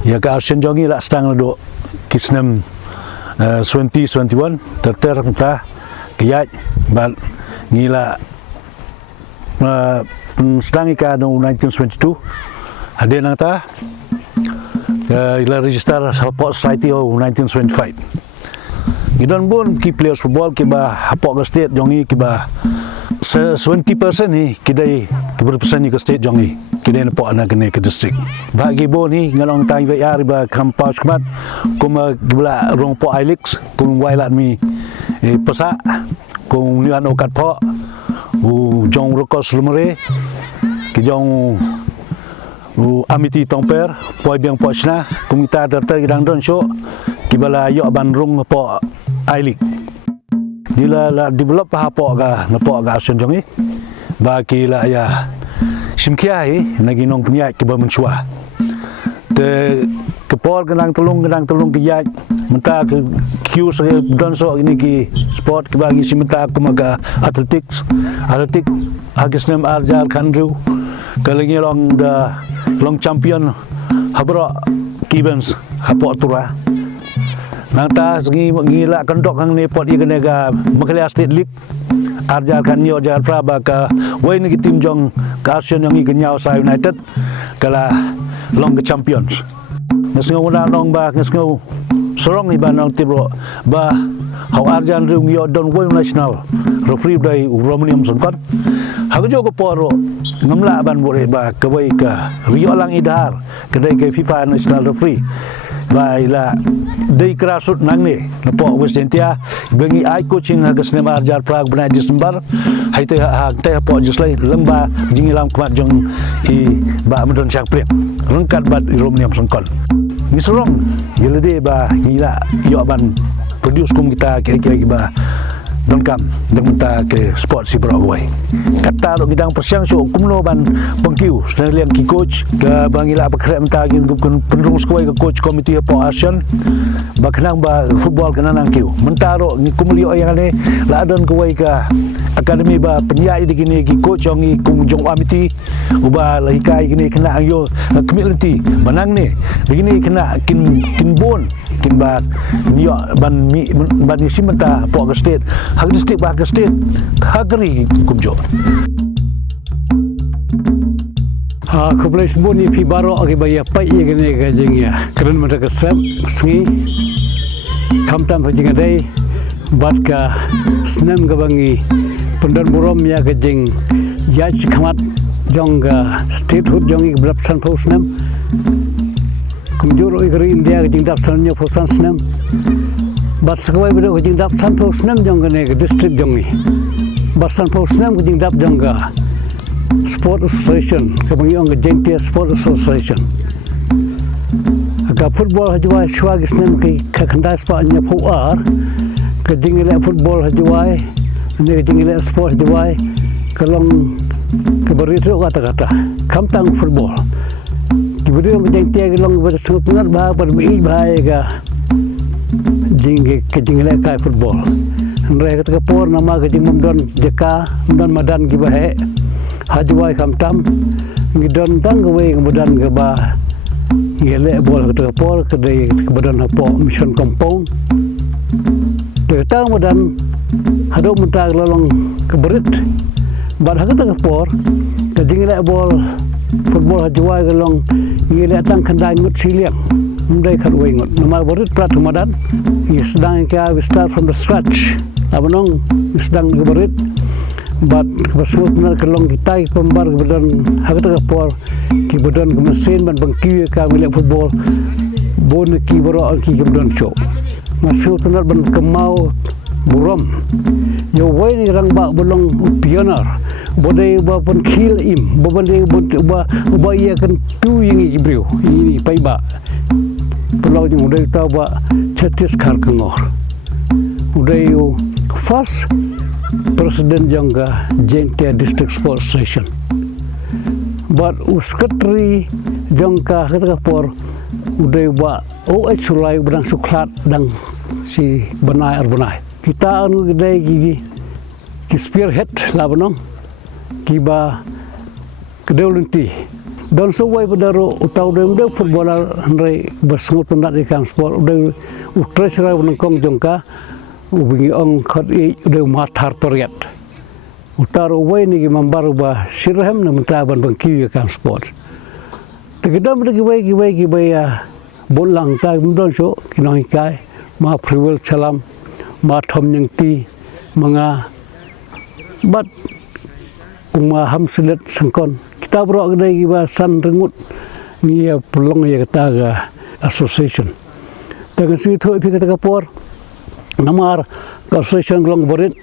Ya ke Asian Jongi lah sedang duduk kisnem 2021 terter kita kiyat bal ngila sedang ika no 1922 ada nang ta ila register support society o 1925 gidan bon ki players football ki ba hapok ke state jongi ki ba 20% ni kidai berpersen ni ke state jongi kidai napok anak kene ke district bagi bon ni ngalong tai vai ari ba kampus kemat kuma gibla rong po ilix kum wailat mi pesa kum nian okat po u jong rokos lumere ki jong u amiti tomper poi biang po chna kum kita terter gidang don show kibala yo bandrung po ilix dila la develop hapok ga napok ga Asian Jongi bagi la ya simkiai naginong penyak ke bermensua te kepol genang telung kiyat menta ke kiu se don so ini ki sport ke bagi simenta aku maga atletik agisnem arjar kanru kalengi long champion habro events hapok turah nanta segi ngila kandok hang ni pot ye ga Makelia State League arjar kan yo jar praba ka wai ni tim jong ka Asian yangikenyau sa United kala long ke champions ngesngau na nong ba ngesngau sorong iban nong tibro ba hau arjan rung yo don wai national referee dai Romanium sonkon hago jo ko poro ngamla ban bore ba ka wai ka rio lang idhar kedai ke FIFA national referee baiklah dari kerasut nang ni napok Westintia bengi ai coaching hagas nema arjar prag bena Desember hai te ha te pok jislai lengba jingilam kemat jong I ba medon siang prek rengkat bat Romanium songkon ni sorong yelede ba gila yo ban produce kum kita kira-kira ba dongkam dengan ke sport si Broadway kata lo gidang persiang so kumlo ban pengkiu senalian ki coach ke bangila bekrem tagin pendung sekolah ke coach komiti po Asian baknang ba football kena nang kiu mentaro ni kumlio yang ane la adon kuai ka akademi ba penyai di gini ki coach ongi kum jong amiti uba lahikai gini kena yo community menang ni begini kena kin bon kin ba nyo ban mi ban isi menta po ke state hak district bah ke state hagri kumjo kublais boni pi baro agi baya pai gene ga jingya keren mata kesem sengi kamtam hajing dai bat ka snem ga bangi pendan burom ya ga jing ya chikmat jong ga state hut jongi blap san pau snem kumjur igri india ga jing dap san nyo pau san snem bat sekwai bedo kujing dap san pau snem jong ne ke district jongi bat san pau snem kujing dap jong ga sport association ke bangi ong jentia sport association ka football hajwa shwa gisnem ke khanda spa nya pau ar ke jingile football hajwa ne jingile sport hajwa kalong ke berito kata-kata kamtang football kibudi ong jentia gelong bersungat ba berbi ba ga jingile kai football re kata por nama ke jing mumdon jeka mumdon madan gi bahe hajwai kamtam ngidon tang gawe kemudian ke ba ngele bol kata por ke dei kemudian hapo mission kampung de tang madan hado muntag lolong keberit bad kata por ke jingile bol football hajwai gelong ngele tang kandai ngut siliang mundai khat wengot nama berit prat madan sedang kita we start from the scratch abanong sedang berit but pasut na kelong kita pembar kemudian hakata kapor kemudian ke mesin ban bangkiu ka mile football bon ki boro ki kemudian show masuk na ban kemau burom yo wai ni rang ba bolong pioneer bodai ba pun kill im bodai ba ia kan tu yang ibriu ini pai ba pulau yang udah tahu ba cetis kar kengor udah yo first president jangga jentia district sports station but uskatri jangka kata por udah ba sulai berang suklat dan si benai kita anu gede ki spearhead lah benong kiba kedeulenti dan sewai bedaro utau de footballer handai basngut nak ikam sport de utresra nongkong jongka ubingi ong khat i de mathar periat utaro wai ni membaru ba sirham na mentaban bangki ikam sport tegedam de gibai ya bolang ta mdon so kinoi kai ma priwel chalam ma thom nyang ti manga bat uma hamsilet sengkon kita bro kedai giba san rengut ni pelong ya kata ga association dengan si thoi pi kata kapor namar association long borit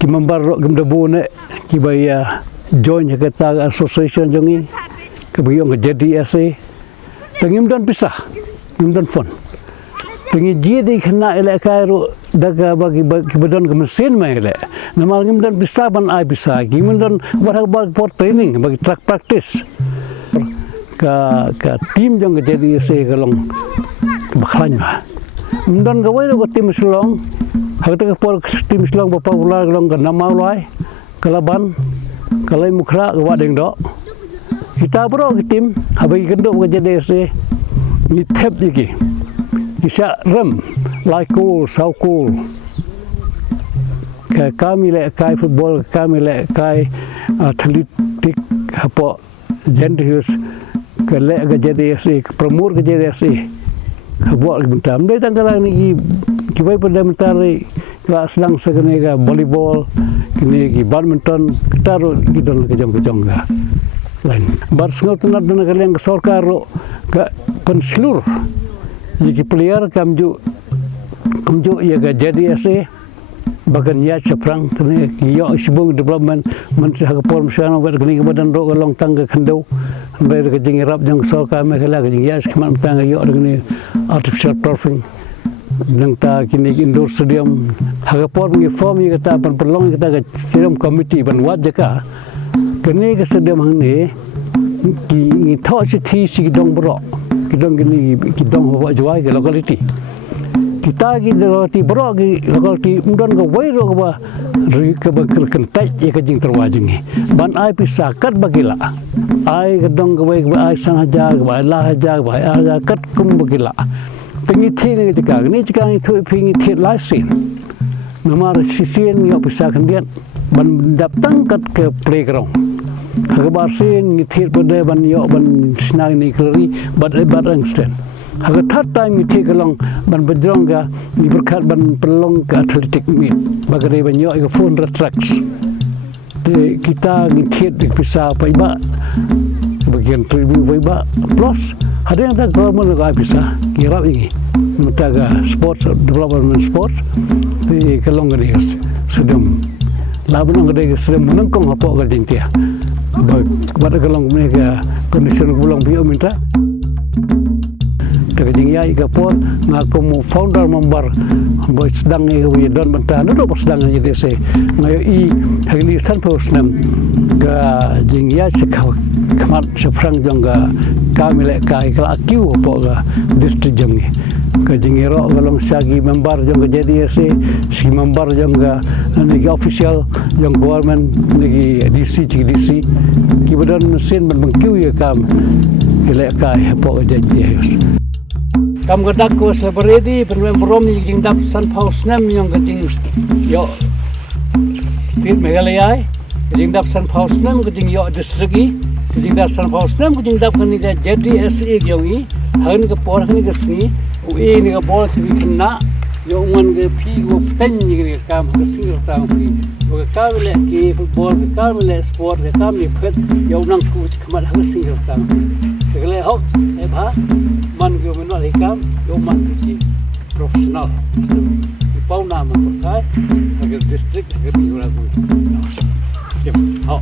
ki member ro gem debu ne ki baya join ya kata association jongi ke biyong jadi ase tengim dan pisah ngim dan fon tengi jadi kena elek kairu daga bagi badan ke mesin mai elek namal ngim dan pisah ban ai pisah ngim dan bagi for training bagi track practice ka tim jong jadi ase kalong baklan ba dan gawai ro tim selong hakta ka por tim selong bapa ular kalong ka namau lai kalaban kalai mukra ka wadeng do kita bro ke tim habai kendok ke jadi ase ni tap iki isa rem like cool so cool kami le kai football kami le kai atletik apa genders ke le ke jadi ase promote ke jadi ase buat bentam dai tanggalan ni kibai pada mentari kelas lang sekene ga volleyball kini ki badminton ketaro kita ke jong ga lain bar sengot nak dana kalian ke sarkar ke penseluruh jadi player kamju ya ga jadi ase bagan ya ceprang tene yo sibung development menteri hagapor misalnya buat kini badan ro long tangga khandau andai ke jing rap jang sarkar me kala ke jing ya sekemat tangga yo kini artificial turfing nang ta kini indoor stadium hagapor ngi form ya kata pan perlong kita ke stadium committee ban wat jaka kini ke stadium hang ni ki tho chi si dong bro ki dong gini ki dong ho jawai ke locality kita gi locality bro gi locality mudon ga wai ro ga ri ke bakir kentai ya ke jing terwajing ban ai pisakat bagila ai ke dong ga wai ai sang hajar ga la hajar ga ai kat kum bagila tengi thi ni jika ni thu pingi thi lai sin namar sisien yo pisakan dia ban datang kat ke playground Hagabar sin ngithir pada ban yo ban snag ni kleri bad angsten haga third time ngithir kalong ban bajrongga ni berkat ban pelong ke athletic meet bagare ban yo ke phone tracks te kita ngithir dik pisa paiba bagian tribune paiba plus ada yang tak government ga pisa kirap ini mentaga sports development sports te kalong ni sedem labun ngade sedem menengkong apa ga jintia pada kalong mereka kondisi pulang bio minta terjing ya ika pon ngaku mu founder member boy sedang i don benta no sedang jadi se ngayo i hagli san posnam ga jing ya kamat seprang jongga kamile kai kala kiu po ga district jongi ka jingero galong sagi member jongga jadi se si member jongga nigi official jong government nigi DC ki badan mesin bangkiu ya kam ile kai po jadi kam gadak ko separedi permen prom ni jing dap san paus nam yang kajing yo state Meghalaya jing dap san paus nam kajing yo district jing dap san paus nam kajing dap kan ga jadi SE gyongi han ga por kan ga sni u ni ga bol si kena yo man ga phi go pen ni ga kam ga sing ta phi go ka le ki football ka le sport ga kam ni phet yo nang ku khamat ha sing ta le hok e bha man go menol ikam yo man ki professional di pau nama pakai agar district agar biura ku siap ho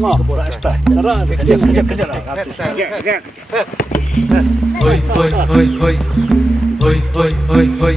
ma bola sta tara kejar hoi hoi hoi hoi hoi hoi hoi hoi